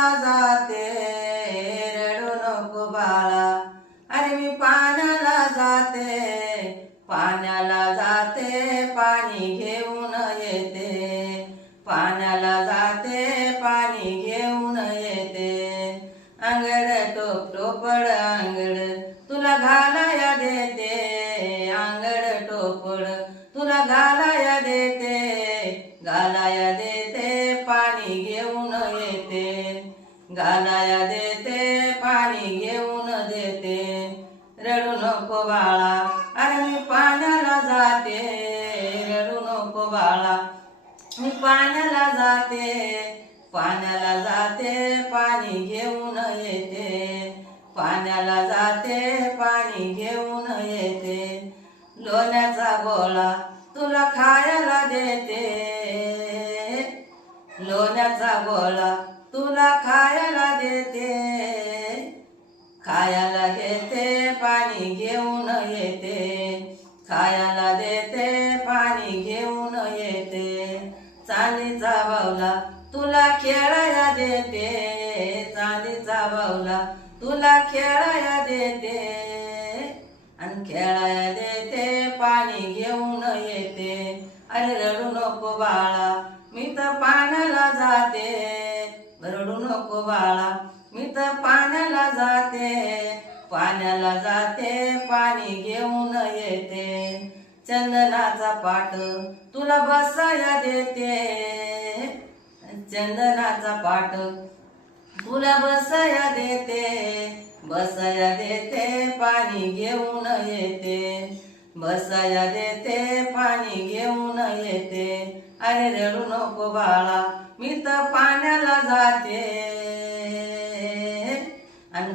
पाण्याला जाते रडू नको बाळा. अरे मी पाण्याला जाते पाण्याला जाते पाणी घेऊन येते. पाण्याला जाते पाणी घेऊन येते. अंगड टोप टोपड अंगड तुला घालाया देते. अंगड टोपड तुला घालाया देते. घालाया देते पाणी घेऊन येते. घालाया देते पाणी घेऊन देते. रडू नको बाळा अरे मी पाण्याला जाते. रडू नको बाळा मी पाण्याला जाते. पाण्याला जाते पाणी घेऊन येते. पाण्याला जाते पाणी घेऊन येते. लोण्याचा गोळा तुला खायला देते. लोण्याचा गोळा तुला खायला देते. खायला घेते पाणी घेऊन येते. खायला देते पाणी घेऊन येते. चांदीचा बावला तुला खेळाया देते. चांदीचा बावला तुला खेळाया देते. आणि खेळाया देते पाणी घेऊन येते. अरे रडू नको बाळा मी तर पाण्याला जाते. रडू नको बाळा मी तर पाण्याला जाते. पाण्याला जाते पाणी घेऊन येते. चंदनाचा पाट तुला बसाया देते. चंदनाचा पाट तुला बसाया देते. बसाया देते पाणी घेऊन येते. बसाया देते पाणी घेऊन येते. अरे रडू नको बाळा मी तर पाण्याला जाते. आणि